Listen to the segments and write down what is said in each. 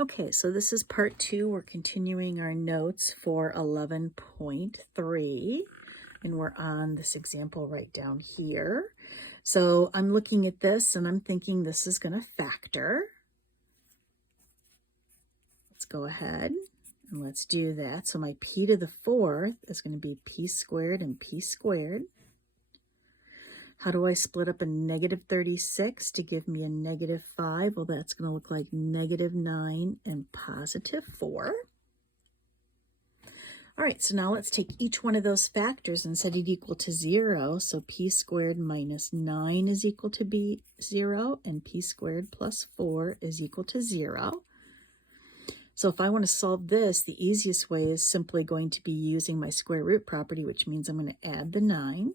Okay, so this is part 2. We're continuing our notes for 11.3, and we're on this example right down here. So I'm looking at this and I'm thinking this is going to factor. Let's go ahead and let's do that. So my p to the 4th is going to be p squared and p squared. How do I split up a negative 36 to give me a negative 5? Well, that's going to look like negative 9 and positive 4. All right, so now let's take each one of those factors and set it equal to 0. So p squared minus 9 is equal to 0, and p squared plus 4 is equal to 0. So if I want to solve this, the easiest way is simply going to be using my square root property, which means I'm going to add the 9.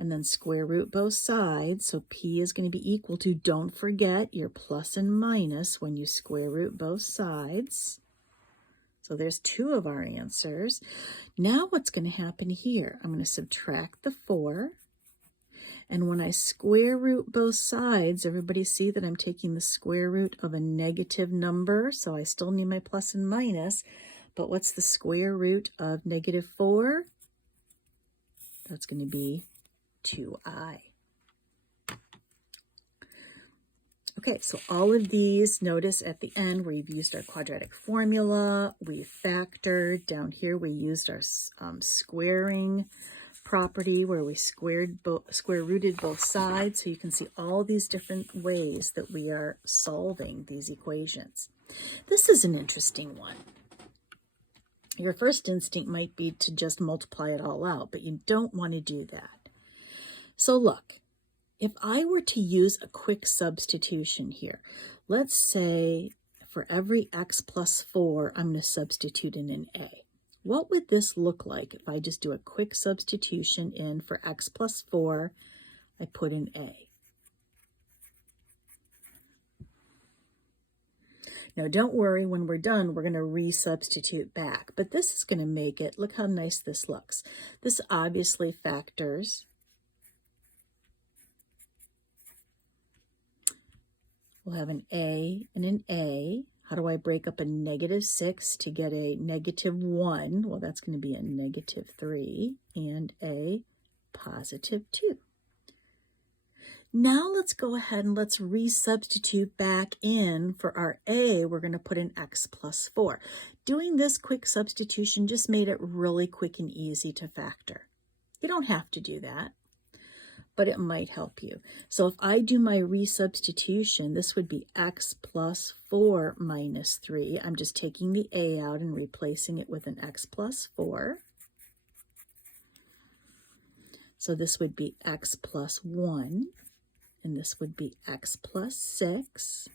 And then square root both sides, so p is going to be equal to, don't forget your plus and minus when you square root both sides. So there's 2 of our answers. Now what's going to happen here? I'm going to subtract the 4. And when I square root both sides, everybody see that I'm taking the square root of a negative number, so I still need my plus and minus. But what's the square root of negative 4? That's going to be 2i. Okay, so all of these, notice at the end we've used our quadratic formula, we factored. Down here we used our squaring property where we square rooted both sides. So you can see all these different ways that we are solving these equations. This is an interesting one. Your first instinct might be to just multiply it all out, but you don't want to do that. So look, if I were to use a quick substitution here, let's say for every x plus 4, I'm going to substitute in an a. What would this look like if I just do a quick substitution in for x plus 4, I put in a? Now don't worry, when we're done, we're going to resubstitute back, but this is going to make it, look how nice this looks. This obviously factors. We'll have an A and an A. How do I break up a negative 6 to get a negative 1? Well, that's going to be a negative 3 and a positive 2. Now let's go ahead and let's resubstitute back in for our A. We're going to put in x plus 4. Doing this quick substitution just made it really quick and easy to factor. You don't have to do that, but it might help you. So if I do my resubstitution, this would be x plus 4 minus 3. I'm just taking the a out and replacing it with an x plus 4. So this would be x plus 1, and this would be x plus 6.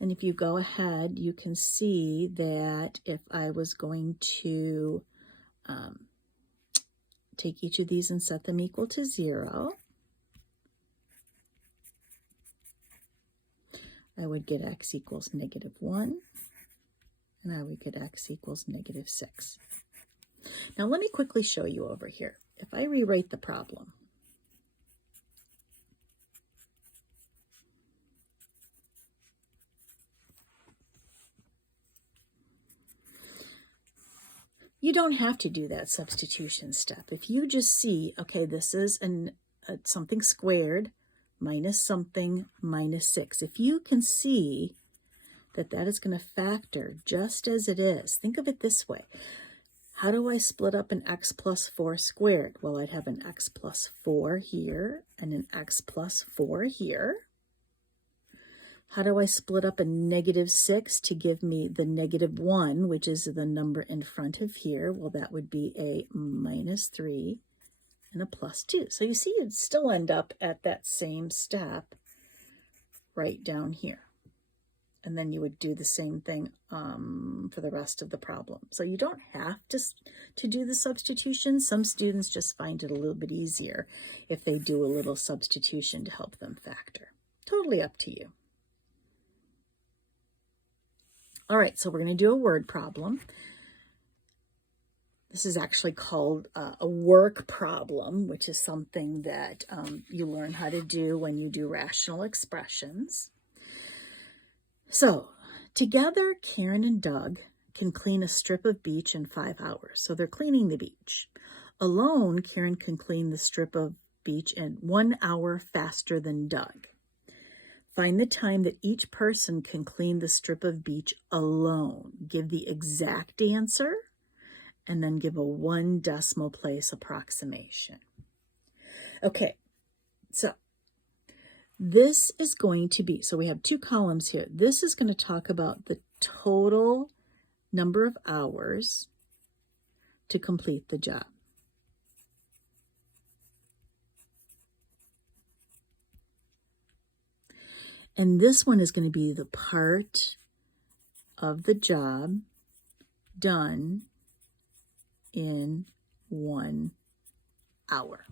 And if you go ahead, you can see that if I was going to take each of these and set them equal to 0, I would get x equals negative 1, and I would get x equals negative 6. Now let me quickly show you over here. If I rewrite the problem, you don't have to do that substitution step. If you just see, okay, this is something squared minus something minus 6. If you can see that that is going to factor just as it is, think of it this way. How do I split up an x plus 4 squared? Well, I'd have an x plus 4 here and an x plus 4 here. How do I split up a negative 6 to give me the negative 1, which is the number in front of here? Well, that would be a minus 3 and a plus 2. So you see, you'd still end up at that same step right down here. And then you would do the same thing for the rest of the problem. So you don't have to do the substitution. Some students just find it a little bit easier if they do a little substitution to help them factor. Totally up to you. All right, so we're going to do a word problem. This is actually called a work problem, which is something that you learn how to do when you do rational expressions. So together, Karen and Doug can clean a strip of beach in 5 hours. So they're cleaning the beach. Alone, Karen can clean the strip of beach in 1 hour faster than Doug. Find the time that each person can clean the strip of beach alone. Give the exact answer and then give a 1 decimal place approximation. Okay, so this is going to be, so we have 2 columns here. This is going to talk about the total number of hours to complete the job. And this one is going to be the part of the job done in 1 hour.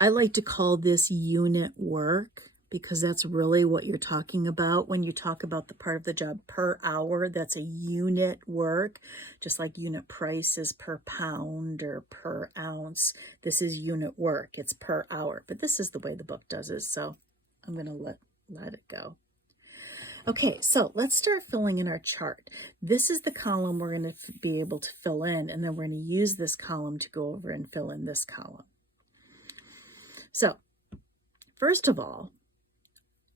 I like to call this unit work because that's really what you're talking about when you talk about the part of the job per hour. That's a unit work, just like unit price is per pound or per ounce. This is unit work. It's per hour, but this is the way the book does it, so I'm going to let it go. Okay, so let's start filling in our chart. This is the column we're going to be able to fill in, and then we're going to use this column to go over and fill in this column. So, first of all,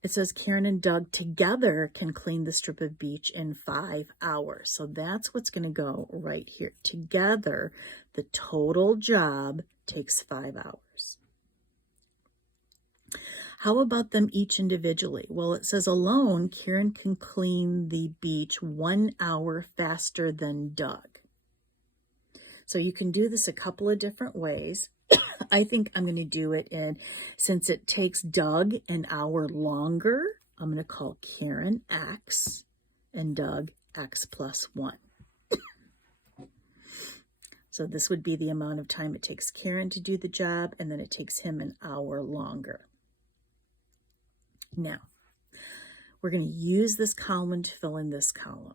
it says Karen and Doug together can clean the strip of beach in 5 hours. So that's what's going to go right here. Together, the total job takes 5 hours. How about them each individually? Well, it says alone, Karen can clean the beach 1 hour faster than Doug. So you can do this a couple of different ways. I think I'm going to do it in, since it takes Doug an hour longer, I'm going to call Karen X and Doug X plus 1. So this would be the amount of time it takes Karen to do the job, and then it takes him an hour longer. Now, we're going to use this column to fill in this column.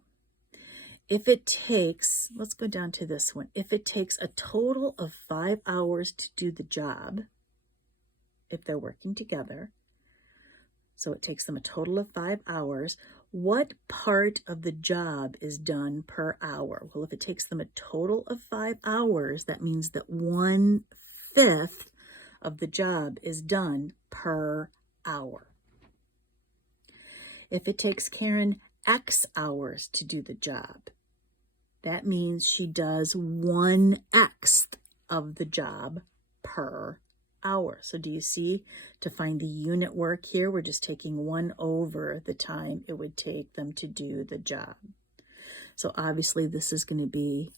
If it takes, let's go down to this one. If it takes a total of 5 hours to do the job, if they're working together, so it takes them a total of 5 hours, what part of the job is done per hour? Well, if it takes them a total of 5 hours, that means that 1/5 of the job is done per hour. If it takes Karen X hours to do the job, that means she does 1/x of the job per hour. So do you see, to find the unit work here, we're just taking 1 over the time it would take them to do the job. So obviously this is going to be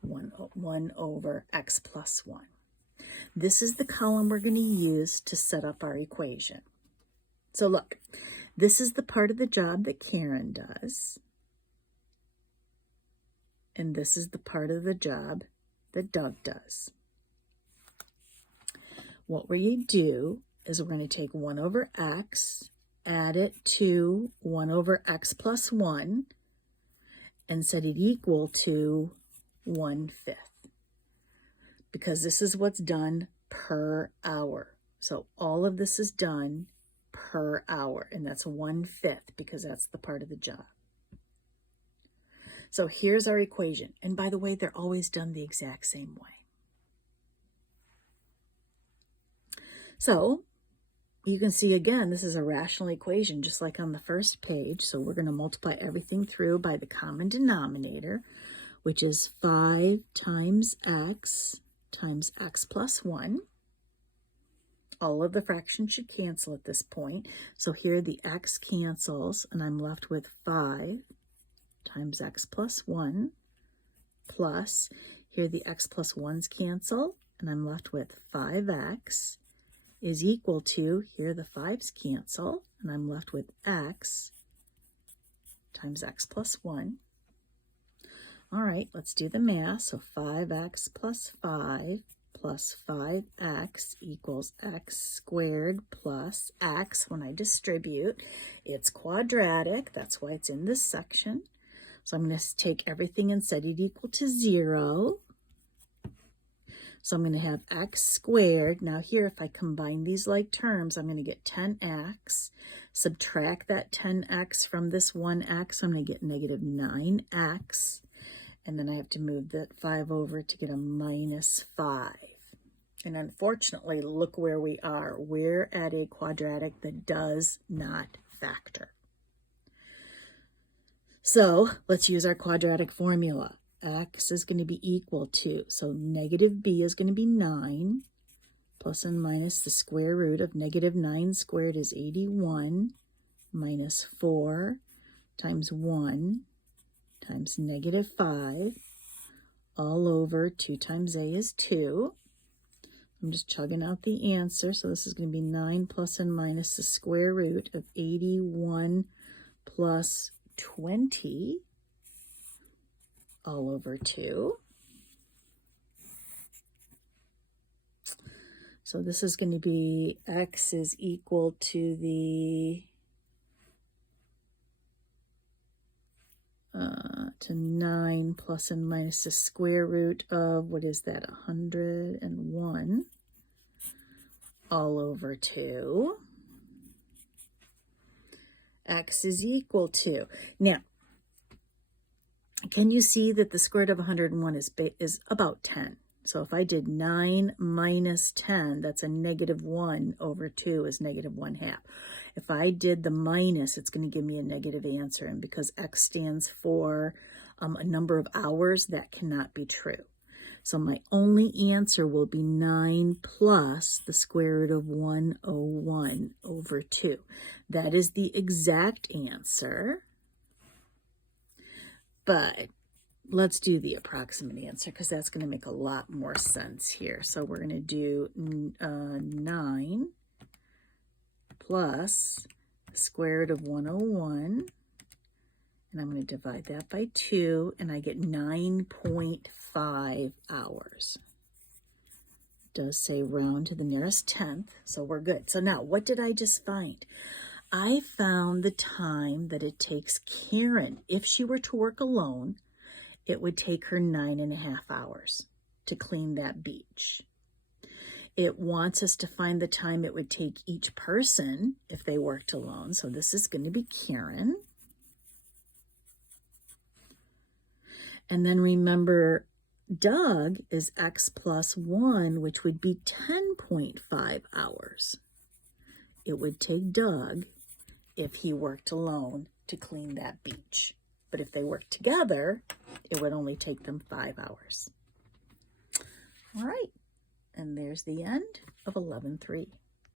1 over x plus 1. This is the column we're going to use to set up our equation. So look, this is the part of the job that Karen does. And this is the part of the job that Doug does. What we're going to do is we're going to take 1 over x, add it to 1 over x plus 1, and set it equal to 1/5. Because this is what's done per hour. So all of this is done per hour, and that's 1/5 because that's the part of the job. So here's our equation. And by the way, they're always done the exact same way. So you can see again, this is a rational equation just like on the first page. So we're going to multiply everything through by the common denominator, which is 5 times x plus 1. All of the fractions should cancel at this point. So here the x cancels, and I'm left with 5 times x plus 1 plus, here the x plus 1's cancel, and I'm left with 5x is equal to, here the 5's cancel, and I'm left with x times x plus 1. All right, let's do the math. So 5x plus 5 plus 5x equals x squared plus x. When I distribute, it's quadratic. That's why it's in this section. So I'm going to take everything and set it equal to 0. So I'm going to have x squared. Now here, if I combine these like terms, I'm going to get 10x. Subtract that 10x from this 1x, I'm going to get negative 9x. And then I have to move that 5 over to get a minus 5. And unfortunately, look where we are. We're at a quadratic that does not factor. So let's use our quadratic formula. X is going to be equal to, so negative b is going to be 9, plus and minus the square root of negative 9 squared is 81, minus 4 times 1 times negative 5, all over 2 times a is 2. I'm just chugging out the answer, so this is going to be 9 plus and minus the square root of 81 plus 20, all over 2. So this is going to be x is equal to the to 9 plus and minus the square root of, what is that, 101, all over 2. X is equal to, now, can you see that the square root of 101 is about 10? So if I did 9 minus 10, that's a negative 1 over 2 is negative 1/2. If I did the minus, it's going to give me a negative answer. And because x stands for a number of hours, that cannot be true. So my only answer will be 9 plus the square root of 101 over 2. That is the exact answer. But let's do the approximate answer because that's going to make a lot more sense here. So we're going to do 9 plus the square root of 101. And I'm going to divide that by 2, and I get 9.5 hours. It does say round to the nearest tenth, so we're good. So now, what did I just find? I found the time that it takes Karen, if she were to work alone, it would take her 9.5 hours to clean that beach. It wants us to find the time it would take each person if they worked alone. So this is going to be Karen. And then remember, Doug is x plus 1, which would be 10.5 hours. It would take Doug, if he worked alone, to clean that beach. But if they worked together, it would only take them 5 hours. All right, and there's the end of 11.3.